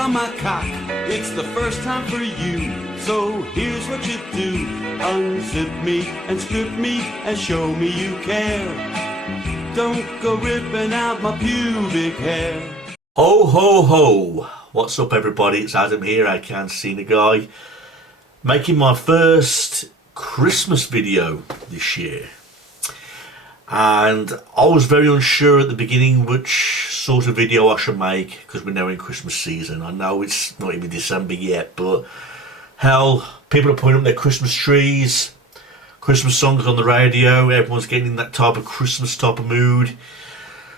on my cock. It's the first time for you. So here's what you do. Unzip me and strip me and show me you care. Don't go ripping out my pubic hair. Ho ho ho! What's up everybody, it's Adam here, I Can't See the Guy, making my first Christmas video this year. And I was very unsure at the beginning which sort of video I should make, because we're now in Christmas season. I know it's not even December yet, but hell, people are putting up their Christmas trees, Christmas songs on the radio, everyone's getting in that type of Christmas type of mood.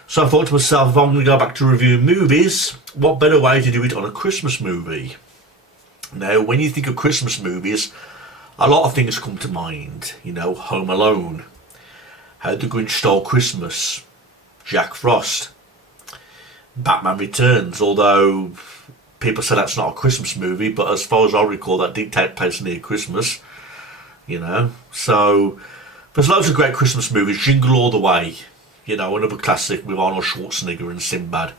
So I thought to myself, if I'm going to go back to reviewing movies, what better way to do it on a Christmas movie? Now, when you think of Christmas movies, a lot of things come to mind. You know, Home Alone, How the Grinch Stole Christmas, Jack Frost, Batman Returns, although people say that's not a Christmas movie, but as far as I recall, that did take place near Christmas, you know. So there's loads of great Christmas movies. Jingle All the Way, you know, another classic with Arnold Schwarzenegger and Sinbad.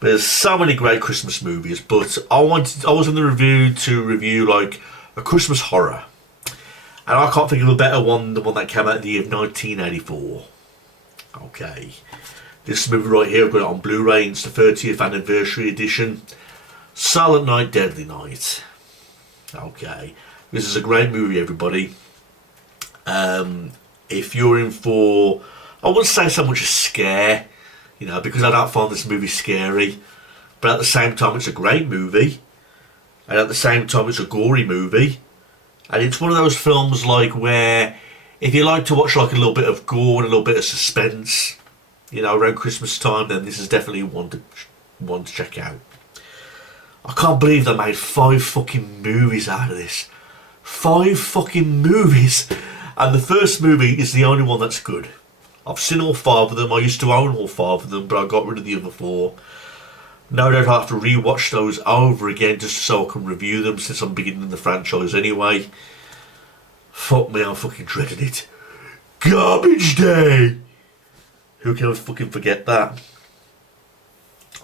There's so many great Christmas movies, but I was in the review to review like a Christmas horror. And I can't think of a better one than the one that came out in the year of 1984. Okay. This movie right here, I've got it on Blu-ray, it's the 30th anniversary edition. Silent Night, Deadly Night. Okay. This is a great movie, everybody. If you're in for, I wouldn't say so much a scare, you know, because I don't find this movie scary. But at the same time, it's a great movie. And at the same time, it's a gory movie. And it's one of those films like where if you like to watch like a little bit of gore and a little bit of suspense, you know, around Christmas time, then this is definitely one to check out. I can't believe they made 5 fucking movies out of this. 5 fucking movies. And the first movie is the only one that's good. I've seen all 5 of them. I used to own all 5 of them, but I got rid of the other 4. No doubt I'll have to re-watch those over again just so I can review them, since I'm beginning the franchise anyway. Fuck me, I'm fucking dreading it. Garbage Day! Who can fucking forget that?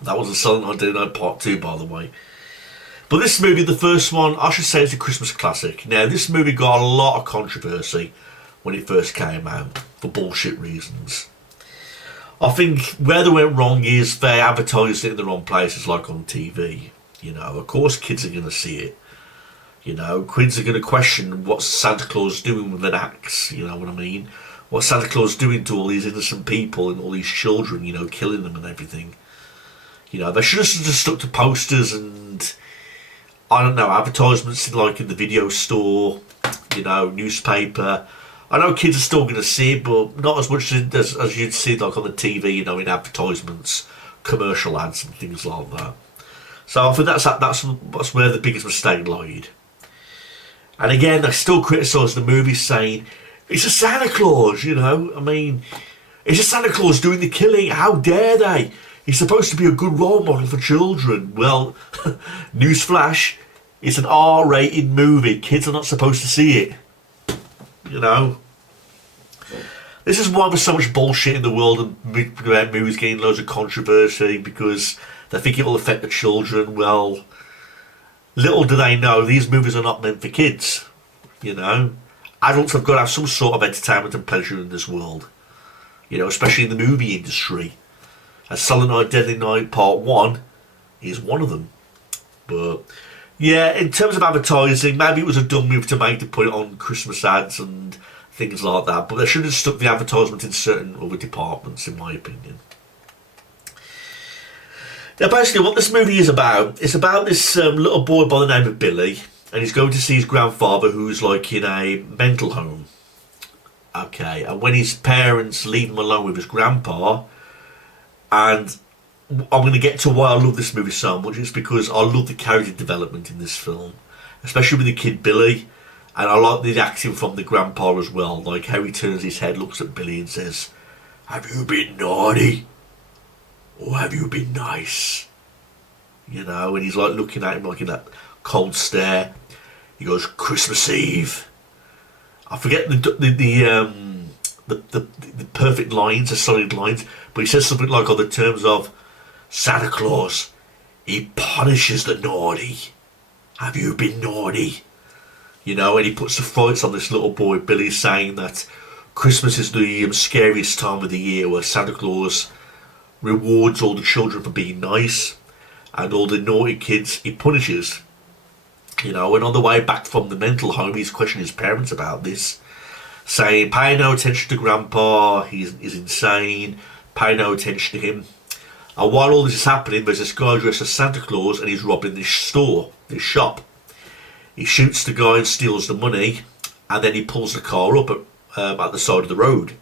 That was a Silent Night, Deadly Night Part 2, by the way. But this movie, the first one, I should say it's a Christmas classic. Now, this movie got a lot of controversy when it first came out, for bullshit reasons. I think where they went wrong is they advertised it in the wrong places, like on TV. You know, of course kids are going to see it. You know, kids are going to question what Santa Claus doing with an axe, you know what I mean? What Santa Claus doing to all these innocent people and all these children, you know, killing them and everything. You know, they should have just stuck to posters and, I don't know, advertisements like in the video store, you know, newspaper. I know kids are still going to see it, but not as much as you'd see like on the TV, you know, in advertisements, commercial ads and things like that. So I think that's where the biggest mistake lied. And again, they still criticise the movie, saying it's a Santa Claus, you know. I mean, it's a Santa Claus doing the killing. How dare they? He's supposed to be a good role model for children. Well, newsflash, it's an R-rated movie. Kids are not supposed to see it. You know, this is why there's so much bullshit in the world and movies getting loads of controversy, because they think it will affect the children. Well, little do they know, these movies are not meant for kids. You know, adults have got to have some sort of entertainment and pleasure in this world. You know, especially in the movie industry. And Silent Night, Deadly Night Part 1 is one of them. But yeah, in terms of advertising, maybe it was a dumb move to make to put it on Christmas ads and things like that, but they should have stuck the advertisement in certain other departments, in my opinion. Now, basically, what this movie is about, it's about this little boy by the name of Billy, and he's going to see his grandfather, who's like in a mental home. Okay, and when his parents leave him alone with his grandpa, and I'm going to get to why I love this movie so much. It's because I love the character development in this film, especially with the kid Billy, and I like the acting from the grandpa as well, like how he turns his head, looks at Billy and says, "Have you been naughty? Or have you been nice?" You know, and he's like looking at him like in that cold stare. He goes, "Christmas Eve." I forget the perfect lines, the solid lines, but he says something like on the terms of, "Santa Claus, he punishes the naughty. Have you been naughty? You know, and he puts the frights on this little boy, Billy, saying that Christmas is the scariest time of the year, where Santa Claus rewards all the children for being nice, and all the naughty kids he punishes. You know, and on the way back from the mental home, he's questioning his parents about this, saying, pay no attention to Grandpa, he's insane, pay no attention to him. And while all this is happening, there's this guy dressed as Santa Claus, and he's robbing this store, this shop. He shoots the guy and steals the money, and then he pulls the car up at the side of the road.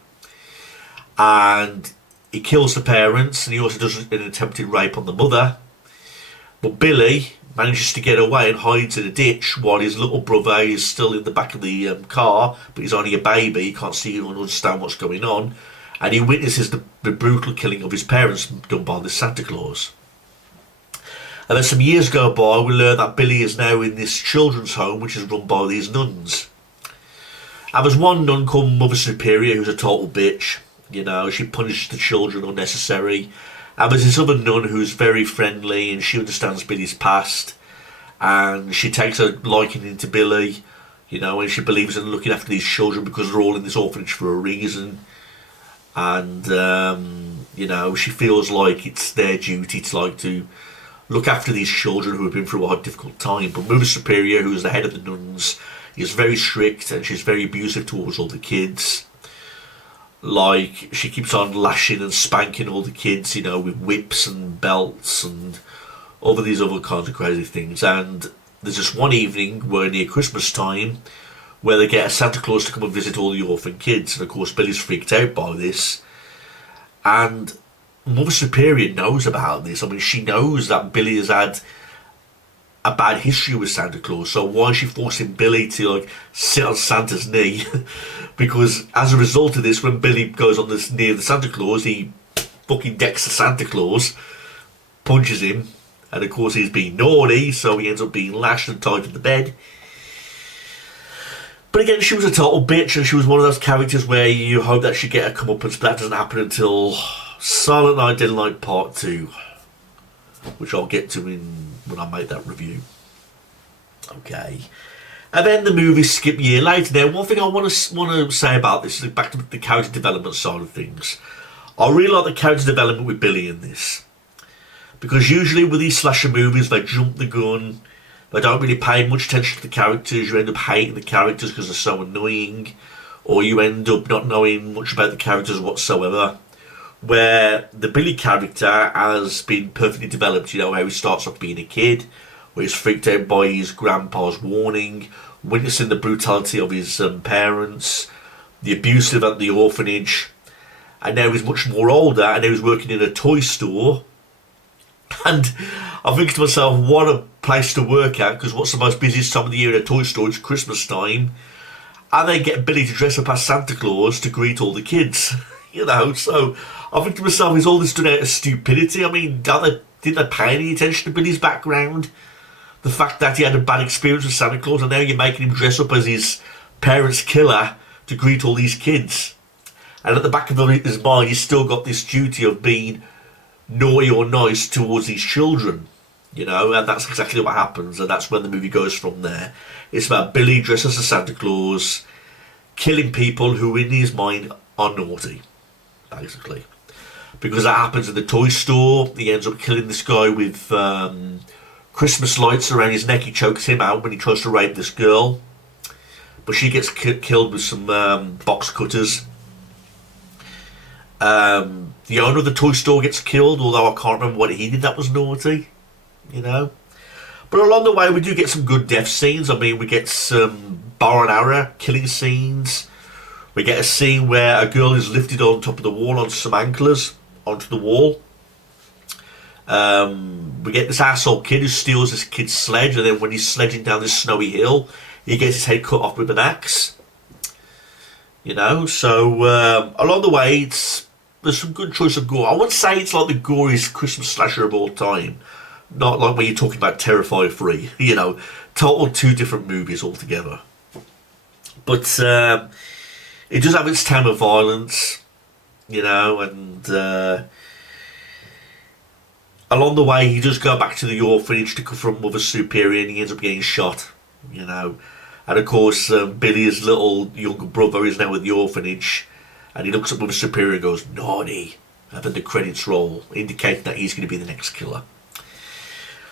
And he kills the parents, and he also does an attempted rape on the mother. But Billy manages to get away and hides in a ditch while his little brother is still in the back of the car, but he's only a baby, he can't see or understand what's going on. And he witnesses the brutal killing of his parents done by the Santa Claus. And then some years go by, we learn that Billy is now in this children's home, which is run by these nuns. And there's one nun called Mother Superior who's a total bitch. You know, she punishes the children unnecessary. And there's this other nun who's very friendly, and she understands Billy's past. And she takes a liking into Billy, you know, and she believes in looking after these children because they're all in this orphanage for a reason. And, you know, she feels like it's their duty to look after these children who have been through a difficult time. But Mother Superior, who is the head of the nuns, is very strict, and she's very abusive towards all the kids. Like, she keeps on lashing and spanking all the kids, you know, with whips and belts and all of these other kinds of crazy things. And there's just one evening where near Christmas time where they get a Santa Claus to come and visit all the orphan kids. And of course Billy's freaked out by this. And Mother Superior knows about this. I mean, she knows that Billy has had a bad history with Santa Claus, so why is she forcing Billy to like sit on Santa's knee? Because as a result of this, when Billy goes on this near the Santa Claus, he fucking decks the Santa Claus, punches him, and of course he's being naughty, so he ends up being lashed and tied to the bed. But again, she was a total bitch, and she was one of those characters where you hope that she'd get a comeuppance, but that doesn't happen until Silent Night, Deadly Night Part 2, which I'll get to when I make that review. Okay. And then the movies skip a year later. Now, one thing I want to say about this is back to the character development side of things. I really like the character development with Billy in this. Because usually with these slasher movies, they jump the gun. They don't really pay much attention to the characters. You end up hating the characters because they're so annoying. Or you end up not knowing much about the characters whatsoever. Where the Billy character has been perfectly developed. You know, how he starts off being a kid, where he's freaked out by his grandpa's warning, witnessing the brutality of his parents, the abuse at the orphanage, and now he's much more older, and now he's working in a toy store. And I think to myself, what a place to work at, because what's the most busiest time of the year in a toy store? It's Christmas time, and they get Billy to dress up as Santa Claus to greet all the kids. You know, so I think to myself, is all this done out of stupidity? I mean, didn't they pay any attention to Billy's background? The fact that he had a bad experience with Santa Claus, and now you're making him dress up as his parents' killer to greet all these kids. And at the back of his mind, he's still got this duty of being naughty or nice towards these children. You know, and that's exactly what happens, and that's when the movie goes from there. It's about Billy dressed as a Santa Claus, killing people who in his mind are naughty, basically. Because that happens in the toy store. He ends up killing this guy with Christmas lights around his neck. He chokes him out when he tries to rape this girl, but she gets killed with some box cutters. The owner of the toy store gets killed, although I can't remember what he did that was naughty, you know. But along the way we do get some good death scenes. I mean, we get some bow and arrow killing scenes. We get a scene where a girl is lifted on top of the wall on some anklers onto the wall. We get this asshole kid who steals this kid's sledge, and then when he's sledging down this snowy hill, he gets his head cut off with an axe. You know, so along the way, there's some good choice of gore. I wouldn't say it's like the goriest Christmas slasher of all time. Not like when you're talking about Terrifier 3. You know, total two different movies altogether. But it does have its time of violence, you know, and along the way, he does go back to the orphanage to confront Mother Superior, and he ends up getting shot. You know, and of course, Billy's little younger brother is now at the orphanage, and he looks at Mother Superior and goes, "Naughty," and then the credits roll, indicating that he's going to be the next killer.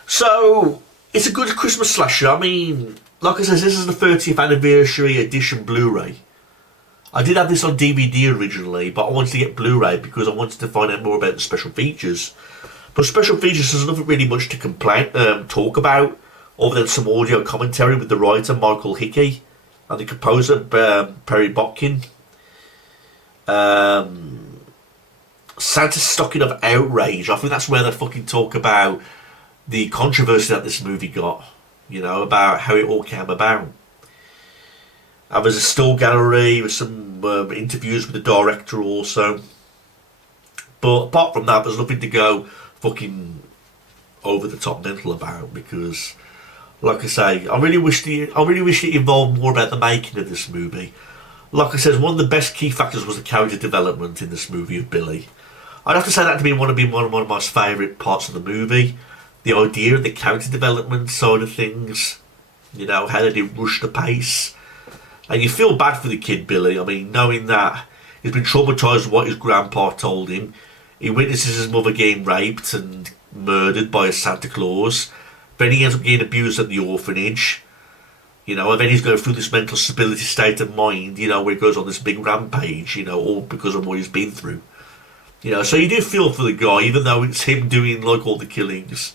So it's a good Christmas slasher. I mean, like I said, this is the 30th anniversary edition Blu-ray. I did have this on DVD originally, but I wanted to get Blu-ray because I wanted to find out more about the special features. But special features, there's nothing really much to talk about, other than some audio commentary with the writer Michael Hickey and the composer Perry Botkin. Santa's Stocking of Outrage. I think that's where they fucking talk about the controversy that this movie got, you know, about how it all came about. And there's a still gallery with some interviews with the director also. But apart from that, there's nothing to go fucking over the top mental about, because, like I say, I really wish it involved more about the making of this movie. Like I said, one of the best key factors was the character development in this movie of Billy. I'd have to say that to be one of my most favourite parts of the movie. The idea of the character development side of things, you know, how they did rush the pace. And you feel bad for the kid Billy. I mean, knowing that he's been traumatised by what his grandpa told him. He witnesses his mother getting raped and murdered by a Santa Claus. Then he ends up getting abused at the orphanage. You know, and then he's going through this mental stability state of mind, you know, where he goes on this big rampage, you know, all because of what he's been through. You know, so you do feel for the guy, even though it's him doing, like, all the killings.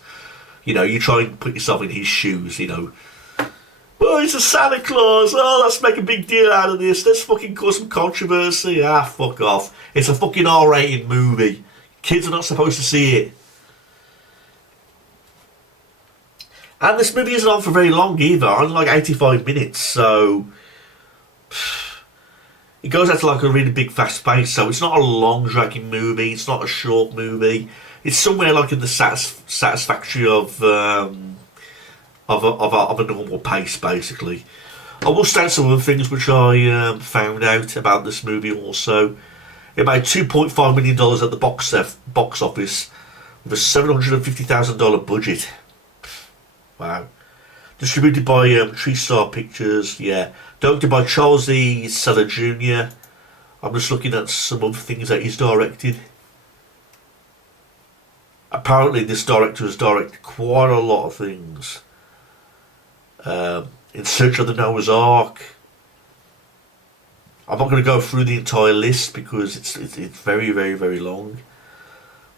You know, you try and put yourself in his shoes, you know. Well, it's a Santa Claus. Oh, let's make a big deal out of this. Let's fucking cause some controversy. Ah, fuck off. It's a fucking R-rated movie. Kids are not supposed to see it. And this movie isn't on for very long either. Only like 85 minutes, so... It goes out to like a really big fast pace, so it's not a long dragging movie, it's not a short movie. It's somewhere like in the satisfactory of a normal pace, basically. I will state some other things which I found out about this movie also. It made $2.5 million at the box office with a $750,000 budget. Wow. Distributed by TreeStar Pictures, yeah. Directed by Charles E. Seller Jr. I'm just looking at some other things that he's directed. Apparently this director has directed quite a lot of things. In Search of the Noah's Ark. I'm not going to go through the entire list because it's very, very, very long.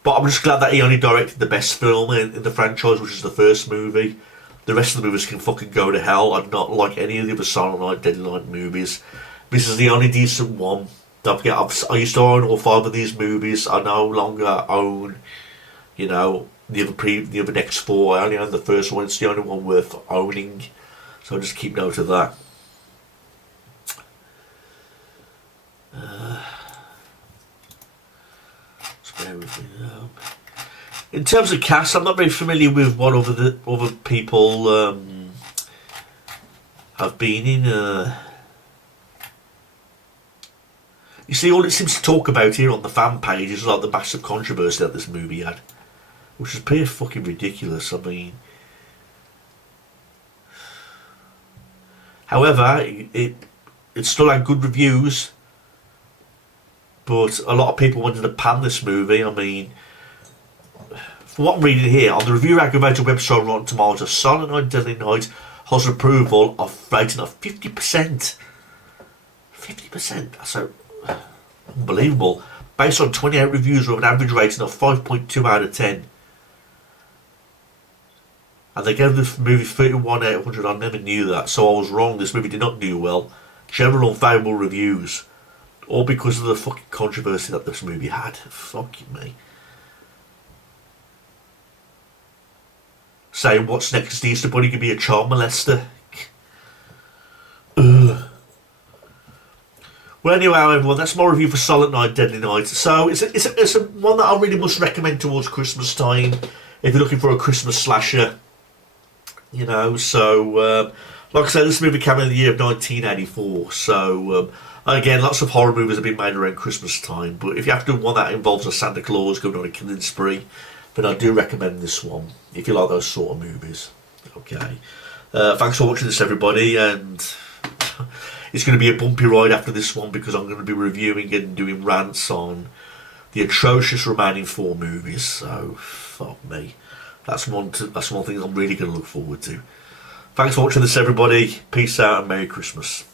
But I'm just glad that he only directed the best film in the franchise, which is the first movie. The rest of the movies can fucking go to hell. I not like any of the other Silent Night, Deadly Night movies. This is the only decent one. Don't forget, I used to own all 5 of these movies. I no longer own, you know, the other next 4. I only own the first one. It's the only one worth owning. So just keep note of that. Bear with me now. In terms of cast, I'm not very familiar with what other people have been in. You see, all it seems to talk about here on the fan page is like the massive controversy that this movie had, which is pretty fucking ridiculous. I mean, however, it still had good reviews, but a lot of people wanted to pan this movie. I mean, from what I'm reading here, on the review aggregator website Rotten Tomatoes, Silent Night, Deadly Night has an approval of rating of 50%. 50%? That's unbelievable. Based on 28 reviews with an average rating of 5.2 out of 10. And they gave this movie 31 out of 100. I never knew that, so I was wrong. This movie did not do well. General unfavourable reviews. All because of the fucking controversy that this movie had. Fucking me. Saying what's next, the Easter Bunny could be a child molester. Ugh. Well, anyway, everyone, that's my review for Silent Night, Deadly Night. So it's a one that I really must recommend towards Christmas time if you're looking for a Christmas slasher. You know, so like I said, this movie came in the year of 1984. So again, lots of horror movies have been made around Christmas time. But if you have to do one that involves a Santa Claus going on a killing spree, but I do recommend this one if you like those sort of movies. Okay, thanks for watching this, everybody, and it's going to be a bumpy ride after this one because I'm going to be reviewing and doing rants on the atrocious remaining 4 movies. So fuck me, that's one thing I'm really going to look forward to. Thanks for watching this, everybody. Peace out and Merry Christmas.